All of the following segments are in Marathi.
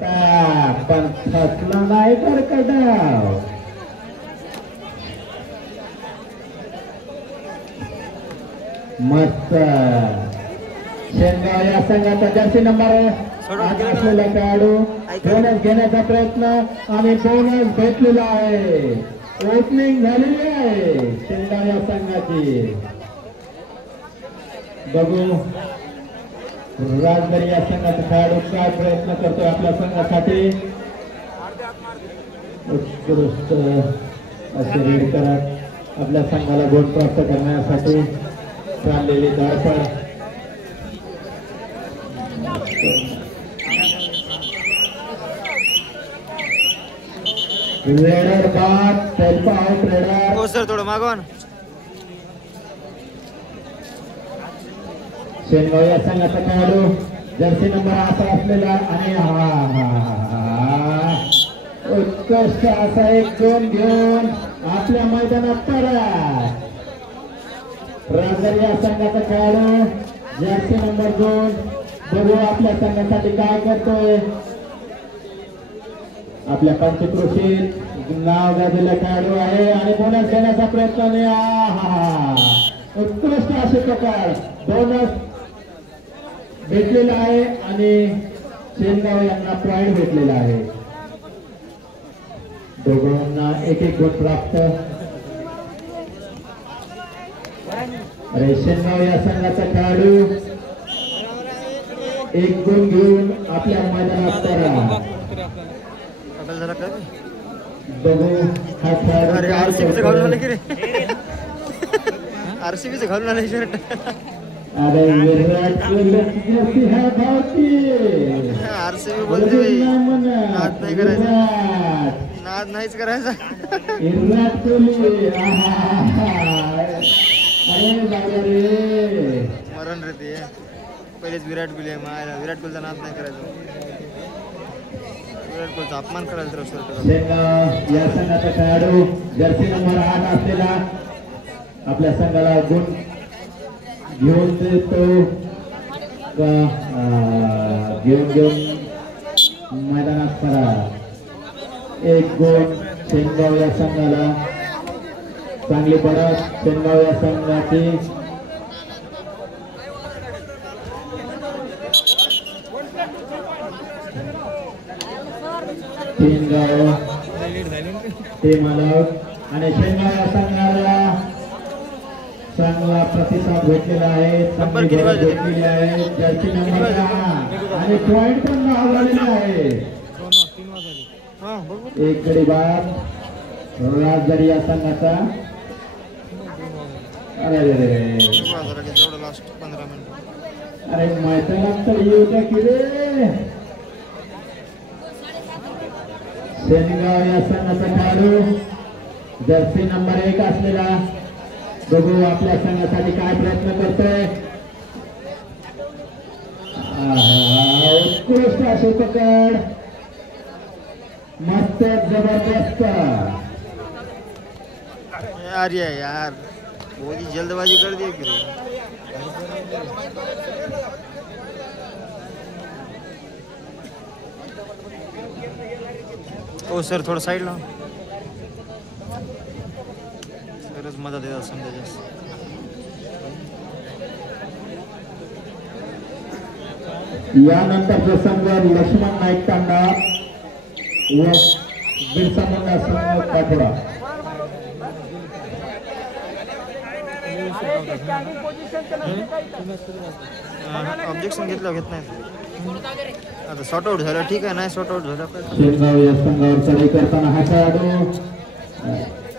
पण फसला नाही तर कडाव. मस्त शेंगाव या संघाचा जर्सी नंबर असलेला खेळाडू बोनस घेण्याचा प्रयत्न आणि बोनस भेटलेला आहे. ओपनिंग झालेली आहे शेंगाव या संघाची. बघू राजधानी या संघाचा खेळाडू काय प्रयत्न करतोय आपल्या संघासाठी. उत्कृष्ट असे रीड करत आपल्या संघाला गोल प्राप्त करण्यासाठी चाललेली धावपळ. रेडर बाद सेल्फ आउट रेडर. हो सर थोडं मागवा. शेंगाव या संघाचा खेळाडू जर्सी नंबर 8 असलेला आणि उत्कृष्ट असा एक गोल घेऊन आपल्या मैदानात परत. राजधानी या संघाचा खेळाडू जर्सी नंबर 2 बघू आपल्या संघासाठी काय करतोय. आपल्या पंचक्रोशीत नाव गाजलेला खेळाडू आहे आणि बोनस घेण्याचा प्रयत्न. उत्कृष्ट असे प्रकार बोनस भेटलेला आहे आणि शेंगाव यांना पॉइंट भेटलेला आहे. दोघांना एक एक गुण प्राप्त. अरे शेंगाव या संघाचा खेळाडू एक गुण घेऊन आपल्या मैदानात परत. बघू हा खेळाडू आरसीबीचं घालून आले की रे. आरसीबीचं घालून आले शर्ट. अरे विराट कोहली है भावती. आरसीबी बोलते नाद नाही करायचा. नाद नाहीच करायचा. विराट कोहली अरे बाबा रे मरण रे ते. पहिलेच विराट कोहली आहे मायला. विराट कोहलीचा नाद नाही करायचा. विराट कोहलीचा अपमान करायला तर शेंगाव या संघाचा खेळाडू जर्सी नंबर 8 असलेला आपल्या संघाला गुण घेऊन देतो का. घेऊन मैदानात परत एक गुण शेंगाव या संघाला. चांगली परत शेंगाव या संघाची. तीन गाव टीम आउट आणि शेंगाव या संघाला चांगला प्रतिसाद भेटलेला आहे. चांगली गरज भेटलेली आहे. जर्सी नंबर 10 आणि पॉइंट पण नाव झालेला आहे. एक गडी बाद राजधानी या संघाचा. अरे अरे मैदानात तर येऊ द्या की रे. शेंगाव या संघाचा खेळाडू जर्सी नंबर 1 असलेला बघू आपल्या संघासाठी काय प्रयत्न करतोय. उत्कृष्ट असे पकड. मस्त जबरदस्त. यार यार बहुत ही जल्दबाजी कर दी फिर. ओ सर थोडं साईड ला. सरच मदत देतात समजा. यानंतरचा संघ लक्ष्मण नाईक तांडा व बिरसा मुंडा संघ पाठोडा. ऑब्जेक्शन घेतलं घेत नाही. आता शॉर्ट आउट झालं ठीक आहे. नाही शॉर्ट आउट झालं. शेंगाव या संघावर चढाई करताना हा खेळाडू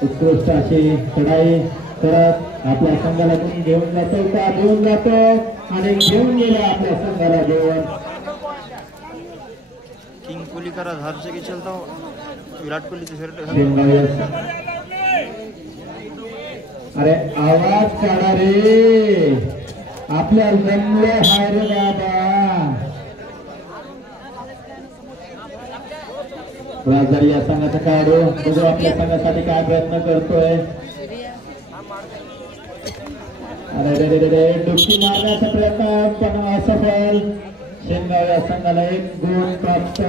उत्कृष्ट अशी चढाई करत आपल्या संघाला घेऊन जातो का. घेऊन जातो आणि घेऊन गेला आपल्या संघाला घेऊन. किंग कोहली का हर जगह चलता हो. विराट कोहलीचे शर्ट. अरे आवाज काढा रे. आपल्या जमले हाय रे बाबा. राजधानी या संघाचा खेळाडू बघू आपल्या संघासाठी काय प्रयत्न करतोय. डुबकी मारण्याचा प्रयत्न पण असफल. शेंगाव या संघाला एक गुण प्राप्त.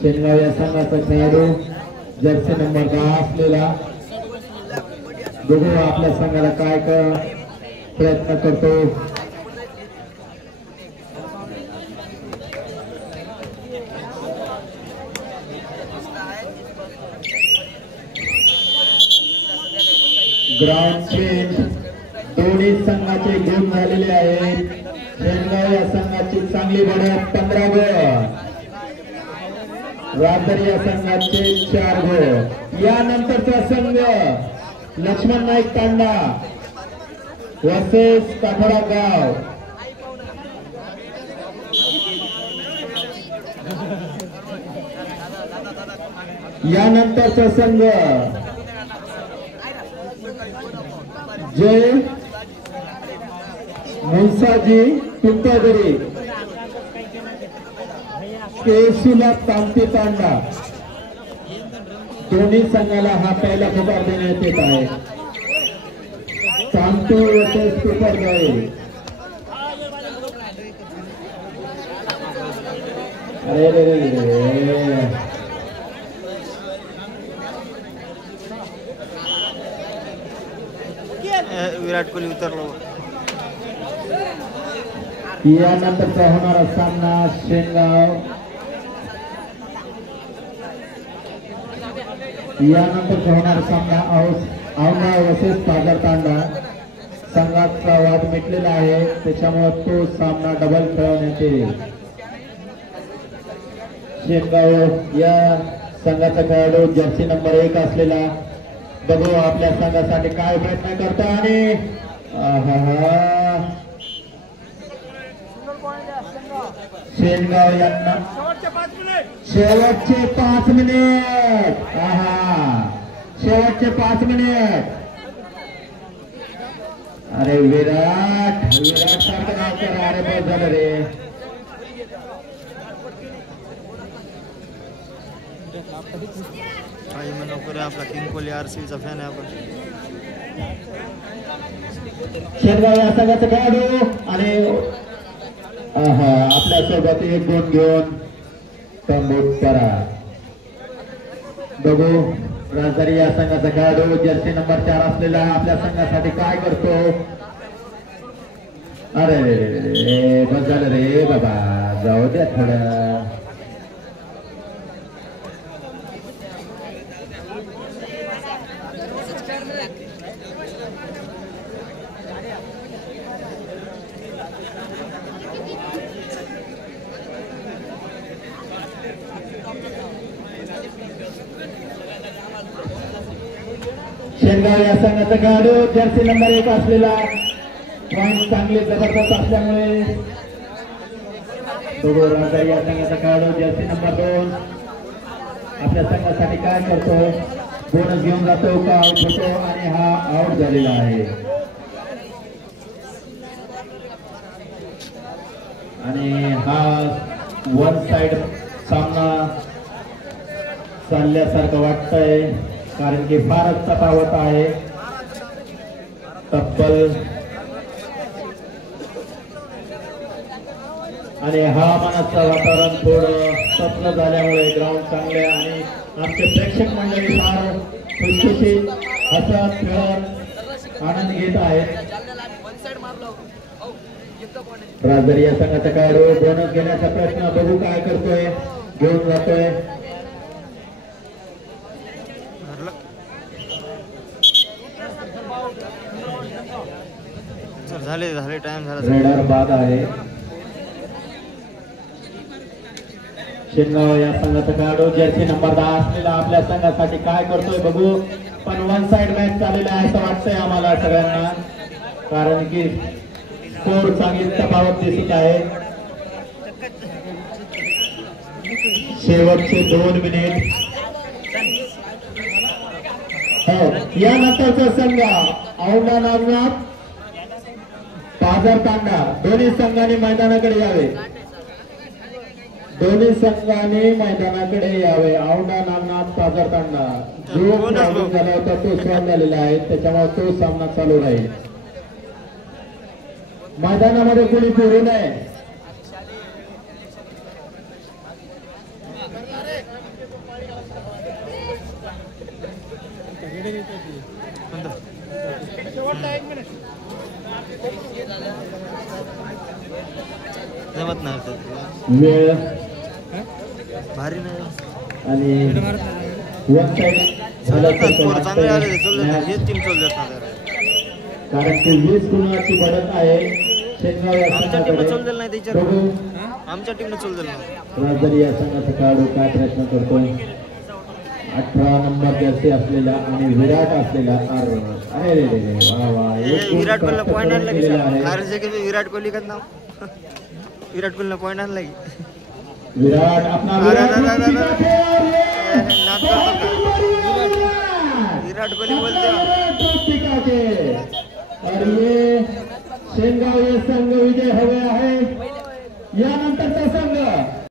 शेनगाव या संघाचा खेळाडू जर्सी नंबर 10 असलेला बघू आपल्या संघाला काय प्रयत्न करतो. ग्राउंड चेंज दोन्ही संघाचे गुण झालेले आहेत. शेनगाव या संघाची चांगली बढत 15 गुण, राजधानी या संघाचे 4 गुण. यानंतरचा संघ लक्ष्मण नाईक तांडा वर्सेस काठोडा गाव. यानंतरचा संघ जय मुंसाजी पिंपळदरी केसुला तांती तांडा. दोन्ही संघाला हा पहिला पुकार देण्यात येत आहे. तांती वर्सेस पिंपळदरी. अरे रे रे रे विराट कोहली उतरलो. यानंतरचा होणारा सामना शेनगाव यानंतरचा होणारा सामना औंढा वर्सेस पाजर तांडा. संघाचा वाद मिटलेला आहे त्याच्यामुळे तो सामना डबल खेळवण्यात येईल. शेनगाव या संघाचा खेळाडू जर्सी नंबर 1 असलेला बघू आपल्या संघासाठी काय प्रयत्न करतो. आणि शेनगाव यांना शेवटचे 5 मिनिट. शेवटचे 5 मिनिट. अरे विराट सारखं नाव करा. अरे बस झालं रे. काही म्हणू करे आपला किंग कोहली RCB चा फॅन आहे आपण. शेनगाव या संघाचा खेळाडू आणि आपल्या सोबत 1 गुण घेऊन तंबूत करा. बघू राजधानी या संघाचा खेळाडू जर्सी नंबर 4 असलेला आपल्या संघासाठी काय करतो. अरे रे बस झालं रे बाबा, जाऊ द्या थोडं. शेनगाव या संघाचा खेळाडू जर्सी नंबर 1 असलेला पॉइंट चांगले जबरदस्त असल्यामुळे बघू राजधानी या संघाचा खेळाडू जर्सी नंबर 2 आपल्या संघासाठी काय करतो. बोनस घेऊन जातो का आउट होतो. आणि हा आउट झालेला आहे. आणि हा 1 साइड सामना चालल्यासारखं वाटतंय कारण की फारच तफावत आहे. तब्बल आणि हवामानाचं वातावरण थोडं तप्त झाल्यामुळे ग्राउंड चांगले आणि आमचे प्रेक्षक मंडळी फार खुशखुशीत हसत खेळत आनंद घेत आहेत. राजधानी या संघाचा खेळाडू बोनस घेण्याचा प्रयत्न बघू काय करतोय. घेऊन जातोय. झाले टाइम झाला. रेडर बाद आहे. शेनगाव या संघाचा खेळाडू जर्सी नंबर 10 असलेला आपल्या संघासाठी काय करतोय बघू. पण 1 साइड मॅच चाललेला आहे असं वाटतंय आम्हाला सगळ्यांना कारण की स्कोर चांगली तफावत दिसत आहे. शेवटचे 2 मिनिट. यानंतरचा संघ औंढा नागनाथ पाजर तांडा. दोन्ही संघांनी मैदानाकडे यावे. दोन्ही संघांनी मैदानाकडे यावे. औंढा नागनाथ पाजर तांडा. जो प्रॉब्लेम झाला होता तो सॉल्व्ह झालेला आहे त्याच्यामुळे तो सामना चालू राहील. मैदानामध्ये कोणी फिरू नये. वेळ भारी नाही आणि वन साइड झालं तर तो पोर चांगले आले ते चल match. हेच टीम चल जात कारण की 20 गुणाची बढ़त आहे शेंगाव या आमच्या टीमला चल संघाकडे. दिलं नाही त्याच्या बघू आमच्या टीमला चल दिलं नाही राजधानी या संघाचा खेळाडू काय प्रयत्न करतो. 18 नंबर जर्सी असलेला आणि विराट असलेला अरे रे रे रे, वा वा एक गुण विराट कोहलीला प्राप्त पॉईंट आणला की केलेला आहे. हर जगह विराट कोहली का नाव विराट कोहलीला पॉईंट आणला की विराट अपना अरे, विराट अरे, अरे, कोहली का अरे. खेळ ये. नाद करतो का? विराट. विराट कोहली बोलते ट्रॉफी का खेळ. और ये शेंगाव ये संघ विजय हवे आहे. यानंतरचा संघ